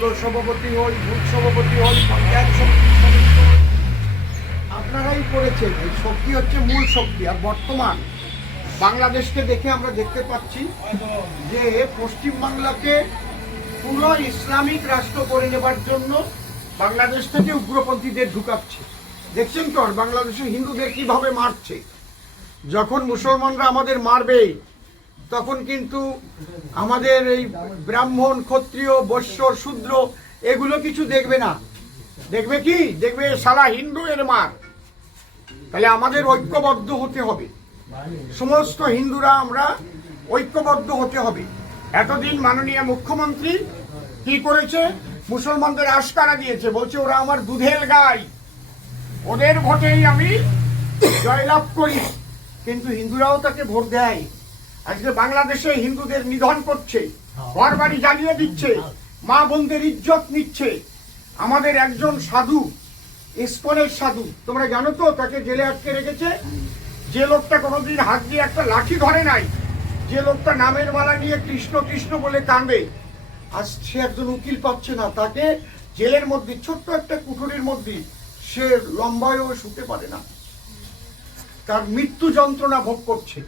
মন্ডল সভাপতি হই বুথ সভাপতি হই পঞ্চায়েত হই, আপনারাই করেছেন এই শক্তি হচ্ছে মূল শক্তি। আর বর্তমান বাংলাদেশকে দেখে আমরা দেখতে পাচ্ছি যে পশ্চিমবাংলাকে পুরো ইসলামিক রাষ্ট্র করে নেবার জন্য বাংলাদেশ থেকে উগ্রপন্থীদের ঢুকাচ্ছে। দেখছেন তো বাংলাদেশে হিন্দুদের কীভাবে মারছে? যখন মুসলমানরা আমাদের মারবে তখন কিন্তু আমাদের এই ব্রাহ্মণ, ক্ষত্রিয়, বৈশ্য, শূদ্র, এগুলো কিছু দেখবে না। দেখবে কি? দেখবে সারা হিন্দু এর মার। তাহলে আমাদের ঐক্যবদ্ধ হতে হবে। সমস্ত হিন্দুরা আমরা ঐক্যবদ্ধ হতে হবে। এতদিন মাননীয় মুখ্যমন্ত্রী কি করেছে? মুসলমানদের আশকারা দিয়েছে। বলছে, ওরা আমার দুধের গাই। ওদের ভোটেই আমি জয়লাভ করি। কিন্তু হিন্দুরাও তাকে ভোট দেয়। আজকে বাংলাদেশে হিন্দুদের নিধন করছে ঘর বাড়ি জ্বালিয়ে দিচ্ছে মা বোনদের ইজ্জত নিচ্ছে। আমাদের একজন সাধু ইস্কনের সাধু তোমরা জানো তো তাকে জেলে আটকে রেখেছে। যে লোকটা কোনোদিন হাত দিয়ে একটা লাঠি ধরে নাই যে লোকটা নামের মালা নিয়ে কৃষ্ণ কৃষ্ণ বলে কাঁদে আজ সে একজন উকিল পাচ্ছে না। তাকে জেলের মধ্যে ছোট্ট একটা কুঠুরির মধ্যে সে লম্বায়ও শুতে পারে না। তার মৃত্যু যন্ত্রণা ভোগ করছে।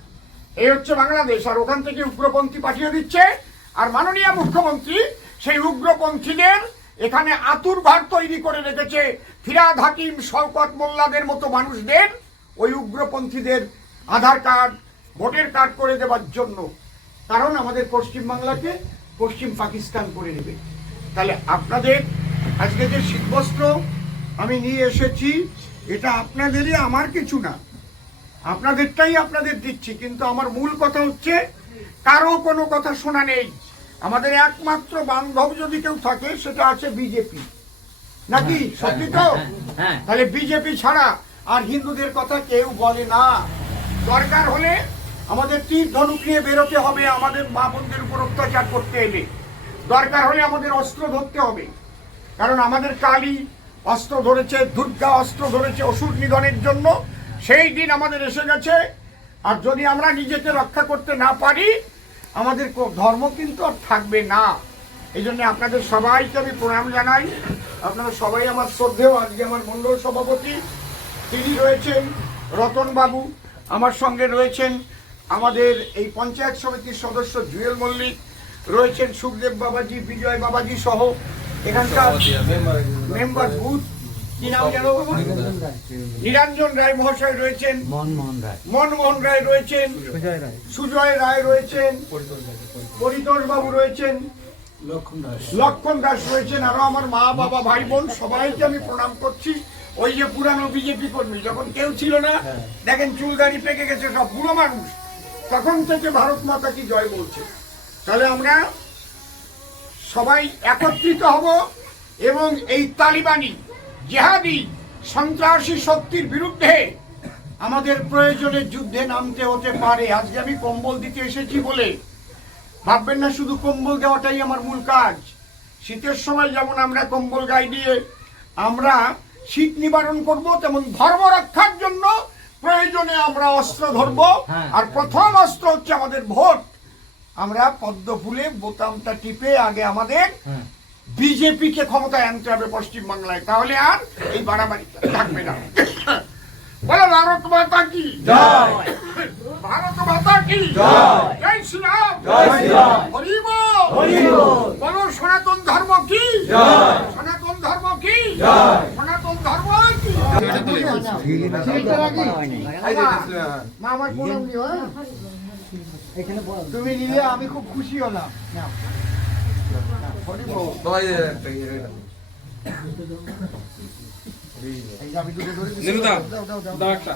এই হচ্ছে বাংলাদেশ, আর ওখান থেকে উগ্রপন্থী পাঠিয়ে দিচ্ছে। আর মাননীয় মুখ্যমন্ত্রী সেই উগ্রপন্থীদের এখানে আতুর ঘর তৈরি করে রেখেছে। ফিরাদ হাকিম, শওকত মোল্লাদের মতো মানুষদের ওই উগ্রপন্থীদের আধার কার্ড, ভোটের কার্ড করে দেওয়ার জন্য। কারণ আমাদের পশ্চিমবাংলাকে পশ্চিম পাকিস্তান করে নেবে। তাহলে আপনাদের আজকে যে শীতবস্ত্র আমি নিয়ে এসেছি, এটা আপনাদেরই, আমার কিছু না। আপনাদেরটাই আপনাদের দিচ্ছি কিন্তু আমার মূল কথা হচ্ছে কারও কোনো কথা শোনা নেই। আমাদের একমাত্র বান্ধব যদি কেউ থাকে সেটা আছে বিজেপি। নাকি? সত্যি তো? হ্যাঁ তাহলে বিজেপি ছাড়া আর হিন্দুদের কথা কেউ বলে না। দরকার হলে আমাদের তীর ধনুক নিয়ে বেরোতে হবে আমাদের মা বোনদের উপর অত্যাচার করতে এলে। দরকার হলে আমাদের অস্ত্র ধরতে হবে। কারণ আমাদের কালী অস্ত্র ধরেছে দুর্গা অস্ত্র ধরেছে অসুর নিধনের জন্য। সেই দিন আমাদের এসে গেছে। আর যদি আমরা নিজেকে রক্ষা করতে না পারি আমাদের ধর্ম কিন্তু আর থাকবে না। এই জন্য আপনাদের সবাইকে আমি প্রণাম জানাই। আপনারা সবাই আমার শ্রদ্ধেয় আজকে আমার মন্ডল সভাপতি। তিনি রয়েছেন রতন বাবু আমার সঙ্গে রয়েছেন আমাদের এই পঞ্চায়েত সমিতির সদস্য জুয়েল মল্লিক রয়েছেন সুখদেব বাবাজি বিজয় বাবাজি সহ এখানকার মেম্বার বুথ কি নাম জানো বাবু? নিরঞ্জন রায় মহাশয় রয়েছেন। মনমোহন রায়। মনমোহন রায় রয়েছেন। সুজয় রায়। রয়েছেন। পরিতোষ বাবু রয়েছেন। লক্ষণ দাস। রয়েছেন। আরও আমার মা বাবা ভাই বোন সবাইকে আমি প্রণাম করছি। ওই যে পুরানো বিজেপি কর্মী যখন কেউ ছিল না দেখেন চুল চুলদারি পেকে গেছে সব বুড়ো মানুষ। তখন থেকে ভারত মাতা কি জয় বলছে? তাহলে আমরা সবাই একত্রিত হব এবং এই তালিবানি জেহাদি সন্ত্রাসী শক্তির বিরুদ্ধে আমাদের প্রয়োজনে যুদ্ধে নামতে হতে পারে। আজকে আমি কম্বল দিতে এসেছি বলে। ভাববেন না শুধু কম্বল দেওয়াটাই আমার মূল কাজ। শীতের সময় যেমন আমরা কম্বল গায়ে দিয়ে আমরা শীত নিবারণ করব তেমন ধর্ম রক্ষার জন্য প্রয়োজনে আমরা অস্ত্র ধরব। হ্যাঁ। আর প্রথম অস্ত্র হচ্ছে আমাদের ভোট। আমরা পদ্ম ফুলে বোতামটা টিপে আগে আমাদের হ্যাঁ। বিজেপিকে ক্ষমতায় আনতে হবে পশ্চিমবাংলায় তাহলে আর এই বাড়াবাড়ি থাকবে না। বলো ভারত মাতা কি? ভারত মাতা কি? জয়। জয় শ্রীরাম। বল। সনাতন ধর্ম কি? সনাতন ধর্ম কি? জয়। সনাতন ধর্ম কি? মা আমার প্রণাম নিও, হ্যাঁ? তুমি নিলে আমি খুব খুশি হলাম নাও। হরি বল। এই যে আমি দুটো ধরে নিরুদা, দাও, দাও, দাও। দাও। একটা।